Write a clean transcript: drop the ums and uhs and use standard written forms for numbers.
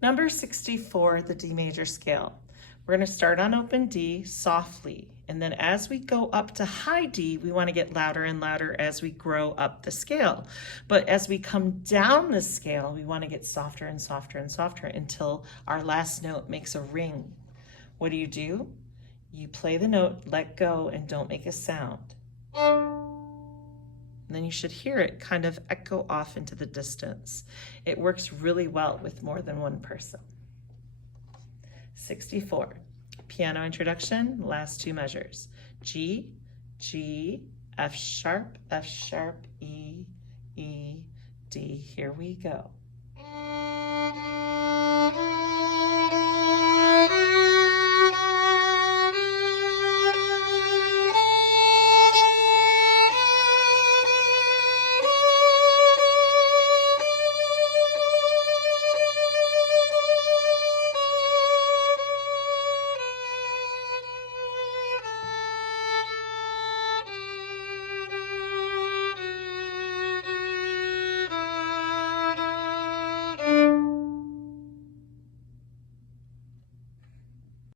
Number 64, the D major scale. We're going to start on open D softly, and then as we go up to high D, we want to get louder and louder as we grow up the scale. But as we come down the scale, we want to get softer and softer and softer until our last note makes a ring. What do? You play the note, let go, and don't make a sound. And then you should hear it kind of echo off into the distance. It works really well with more than one person. 64, piano introduction, last two measures. G, G, F sharp, E, E, D. Here we go.